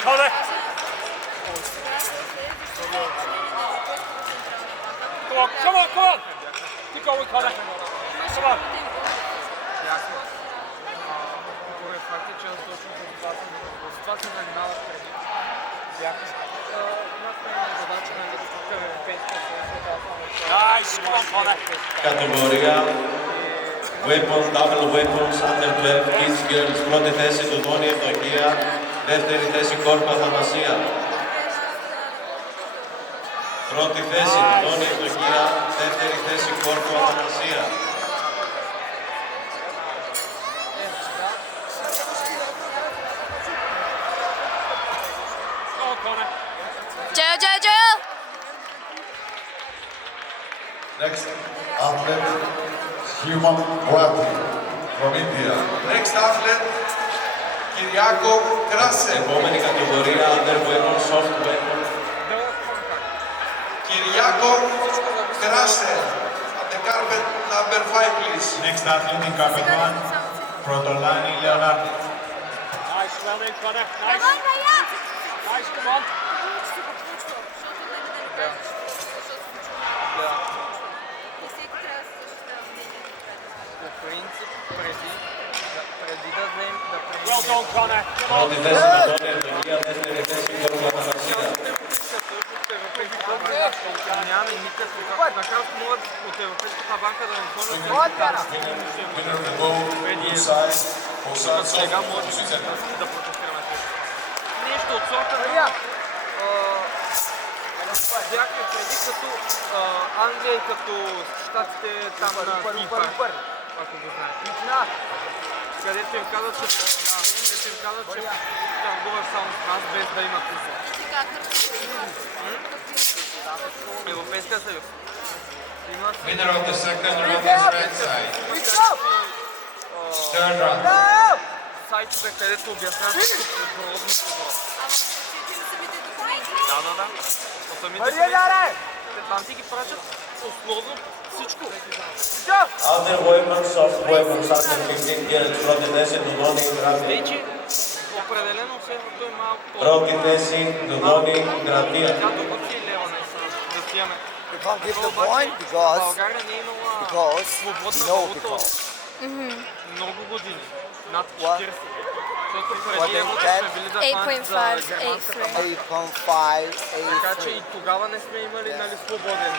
Коне! Come on! Keep going, Connor. Come on. Ясно. Поради факта, че аз точно това се занимавах преди. Бях имахме задача на Лига тук в Европейския съюз, Nice, come on, Connor. Κατηγορία Weapons, Double Weapons, Under 12 Kids Girls. Πρώτη θέση του Τόνι Ευδοκία. Δεύτερη θέση Κόρπα Αθανασία. Πρώτη θέση του Τόνι Ευδοκία. Δεύτερη θέση Κόρπα Αθανασία. Come on, Connor. Joe! Next athlete, Human Guati from India. Next athlete, Kyriako Krasen. Επόμενη κατηγορία Under Weapons, Soft Weapons. Kyriako Krasen. At the carpet number 5, please. Next athlete in carpet 1, Protolani Leonardo. Nice, well done, Connor. Nice. Nice, come on. По принцип, преди да вземем да Well done, Connor. Come on. Πρώτη θέση του Τόνι Ευδοκία. Δεύτερη θέση Κόρπα Αθανασία. Нямаме никакви. Накратко могат от Европейската банка да не ходят. Winner of the bowl, blue side, Hossan Сега Soft може from Switzerland. да протестираме. Нещо от сорта на... Бяхме преди като Англия и като щатите там на FIFA, ако го знаете. Където им казват, че търгуваш само с нас, без да имат FIFA. Европейския съюз. Winner of the second round is red side. Third round. Сайтове, където обясняват подробно това. Да. По самите сайти. Там ти ги пращат основно всичко. Under Weapons, Soft Weapons, Under 15 Girls. Πρώτη θέση του Τόνι Γρατία. Вече определено севото е малко Πρώτη θέση του Τόνι Γρατία. Тято пък е Леона да сиеме. You can't give the point because България не е имала свободна no валута от because много години. Над What? 40. Защото What преди is еврото that? сме били да хванат за 8.5, германската. 8.5, Така че 8.3. и тогава не сме имали нали, свободен.